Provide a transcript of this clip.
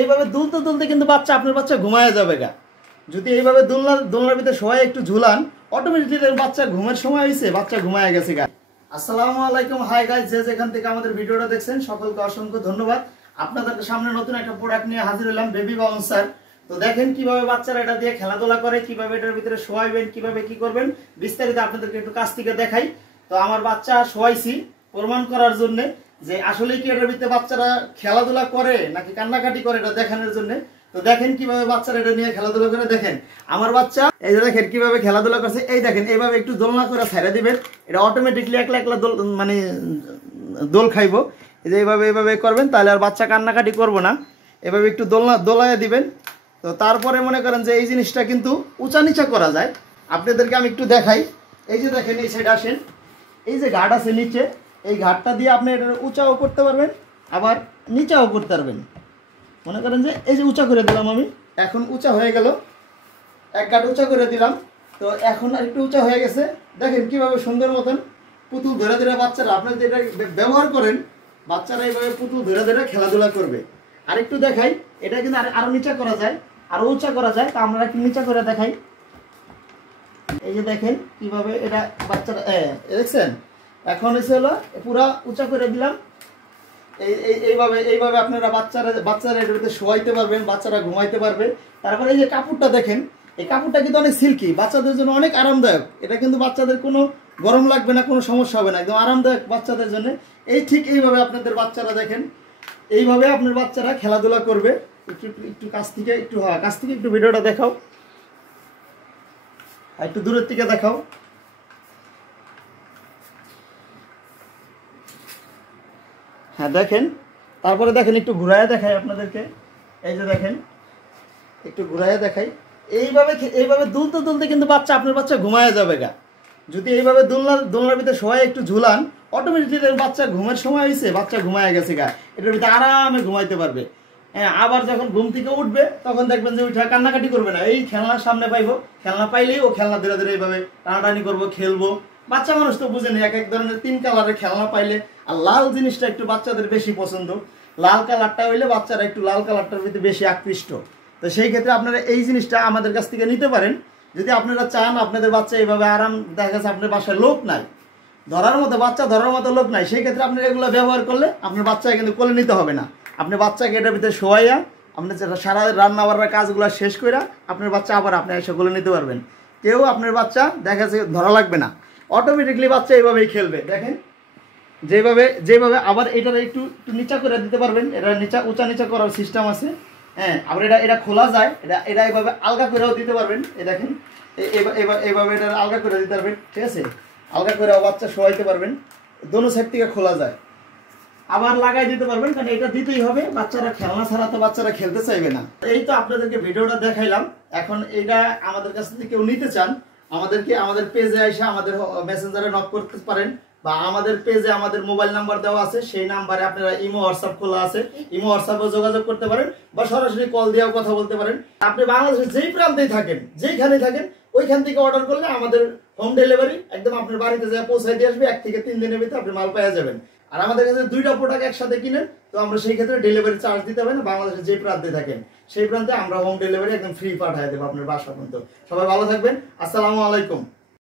এইভাবে দুলতে দুলতে কিন্তু আপনার বাচ্চা ঘুমায় যাবে গা। যদি এইভাবে দোলনার ভিতরে সবাই একটু ঝুলান, অটোমেটিকলি বাচ্চা ঘুমের সময় হয়েছে, বাচ্চা ঘুমায় গেছে গা। আসসালামু আলাইকুম, হাই গাইস, যে যেখান থেকে আমাদের ভিডিওটা দেখছেন সকলকে অসংখ্য ধন্যবাদ। আপনাদের সামনে নতুন একটা প্রোডাক্ট নিয়ে হাজির হলাম, বেবি বাউন্সার। তো দেখেন কিভাবে বাচ্চারা এটা দিয়ে খেলাধুলা করে, কিভাবে এটার ভিতরে শোয়াইবেন, কিভাবে কি করবেন, বিস্তারিত আপনাদেরকে একটু কাছ থেকে দেখাই। তো আমার বাচ্চা শোয়াইছি প্রমাণ করার জন্য যে আসলে কি এটার ভিতরে বাচ্চারা খেলাধুলা করে নাকি কান্নাকাটি করে, এটা দেখানোর জন্য। তো দেখেন কিভাবে বাচ্চারা এটা নিয়ে খেলাধুলা করে। দেখেন আমার বাচ্চা, এই যে দেখেন কিভাবে খেলাধুলা করছে। এই দেখেন এইভাবে একটু দোলনা করে ছেড়ে দিবেন, এটা অটোমেটিকলি একলা একলা দোল মানে দোল খাইবো। এই যে এইভাবে করবেন, তাহলে আর বাচ্চা কান্নাকাটি করবো না। এভাবে একটু দোলায় দিবেন। তো তারপরে মনে করেন যে এই জিনিসটা কিন্তু উঁচা নিচা করা যায়। আপনাদেরকে আমি একটু দেখাই। এই যে দেখেন এই সাইড আসেন, এই যে ঘাট আছে নিচে, এই ঘাটটা দিয়ে আপনি এটা উঁচাও করতে পারবেন, আবার নিচাও করতে পারবেন। মনে করেন যে এই যে উঁচা করে দিলাম আমি, এখন উঁচা হয়ে গেল, এক ঘাট উঁচা করে দিলাম। তো এখন আর একটু উঁচা হয়ে গেছে। দেখেন কিভাবে সুন্দর মতন পুতুল ধরে ধরে বাচ্চারা, আপনারা যদি এটা ব্যবহার করেন, বাচ্চারা এইভাবে পুতুল ধরে ধরে খেলাধুলা করবে। আরেকটু দেখাই, এটা কিন্তু আরো নিচা করা যায়, আরো উঁচা করা যায়। তা আমরা একটু নিচা করে দেখাই। এই যে দেখেন কিভাবে এটা বাচ্চারা দেখছেন। এখন এসে হলো পুরা উঁচা করে দিলাম। এইভাবে আপনারা বাচ্চারা এটার ভিতরে শোয়াইতে পারবেন, বাচ্চারা ঘুমাইতে পারবে। তারপরে এই যে কাপড়টা দেখেন, এই কাপড়টা কিন্তু অনেক সিল্কি, বাচ্চাদের জন্য অনেক আরামদায়ক। এটা কিন্তু বাচ্চাদের কোনো গরম লাগবে না, কোনো সমস্যা হবে না, একদম আরামদায়ক বাচ্চাদের জন্য। ঠিক এইভাবে আপনাদের বাচ্চারা দেখেন, এইভাবে আপনার বাচ্চারা খেলাধুলা করবে। একটু কাছ থেকে একটু ভিডিওটা দেখাও, একটু দূরের থেকে দেখাও। হ্যাঁ দেখেন, তারপরে দেখেন একটু ঘুরাইয়া দেখাই আপনাদেরকে। এই যে দেখেন একটু ঘুরাইয়া দেখাই। এইভাবে দুলতে দুলতে কিন্তু আপনার বাচ্চা ঘুমায় যাবে গা। যদি এইভাবে দোলনার ভিতরে সবাই একটু ঝুলান, অটোমেটিকলি বাচ্চা ঘুমের সময় হয়েছে, বাচ্চা ঘুমায় গেছে গা। এটার ভিতরে আরামে ঘুমাইতে পারবে। হ্যাঁ, আবার যখন ঘুম থেকে উঠবে তখন দেখবেন যে উঠে কান্নাকাটি করবে না। এই খেলনার সামনে পাইবো, খেলনা পাইলেই ও খেলনা ধীরে ধীরে এইভাবে টানাটানি করবো, খেলবো। বাচ্চা মানুষ তো বুঝেনি, এক ধরনের 3 কালারের খেলনা পাইলে। আর লাল জিনিসটা একটু বাচ্চাদের বেশি পছন্দ। লাল কালারটা হইলে বাচ্চারা একটু লাল কালারটার ভিতরে বেশি আকৃষ্ট। তো সেই ক্ষেত্রে আপনারা এই জিনিসটা আমাদের কাছ থেকে নিতে পারেন। যদি আপনারা চান আপনাদের বাচ্চা এইভাবে আরাম, দেখা যাচ্ছে আপনার বাসায় লোক নাই, বাচ্চা ধরার মতো লোক নাই, সেই ক্ষেত্রে আপনারা এগুলো ব্যবহার করলে আপনার বাচ্চাকে কিন্তু কোলে নিতে হবে না। আপনার বাচ্চাকে এটার ভিতরে শোয়াইয়া আপনি সারা রান্না বান্নার কাজগুলো শেষ করে আপনার বাচ্চা আবার আপনি এসে কোলে নিতে পারবেন। কেউ আপনার বাচ্চা দেখা যাচ্ছে ধরা লাগবে না, অটোমেটিকলি বাচ্চা এইভাবেই খেলবে। দেখেন যেভাবে আবার এটার একটু নিচা করে দিতে পারবেন। এটা উঁচা নিচা করার সিস্টেম আছে। হ্যাঁ, আবার এটা খোলা যায়, এটা এইভাবে আলগা করেও দিতে পারবেন। এই দেখেন এইভাবে এটা আলগা করে দিতে পারবেন, ঠিক আছে। আলগা করেও বাচ্চা শোয়াইতে পারবেন, দোনো সাইড থেকে খোলা যায়। আবার লাগাই দিতে পারবেন, কারণ এটা দিতেই হবে, বাচ্চারা খেলনা ছাড়া তো বাচ্চারা খেলতে চাইবে না। এই তো আপনাদেরকে ভিডিওটা দেখাইলাম। এখন এটা আমাদের কাছ থেকে কেউ নিতে চান, আমাদের পেজে এসে আমাদের মেসেঞ্জারে নক করতে পারেন, বা আমাদের পেজে আমাদের মোবাইল নাম্বার দেওয়া আছে, সেই নাম্বারে আপনারা ইমো হোয়াটসঅ্যাপ খোলা আছে, ইমো হোয়াটসঅ্যাপে যোগাযোগ করতে পারেন, বা সরাসরি কল দিয়েও কথা বলতে পারেন। আপনি বাংলাদেশের যেই প্রান্তেই থাকেন, যেইখানে থাকেন, ওইখান থেকে অর্ডার করলে আমাদের হোম ডেলিভারি একদম আপনার বাড়িতে যা পৌঁছায় দিয়ে আসবে। 1 থেকে 3 দিনের ভিতরে আপনি মাল পেয়ে যাবেন। আর আমাদের কাছে 2টা প্রোডাক্ট একসাথে কিনেন, তো আমরা সেই ক্ষেত্রে ডেলিভারি চার্জ দিতে হবে না। বাংলাদেশের যে প্রান্তে থাকেন সেই প্রান্তে আমরা হোম ডেলিভারি একদম ফ্রি পাঠিয়ে দেবো আপনার বাসা পর্যন্ত। সবাই ভালো থাকবেন, আসসালামু আলাইকুম।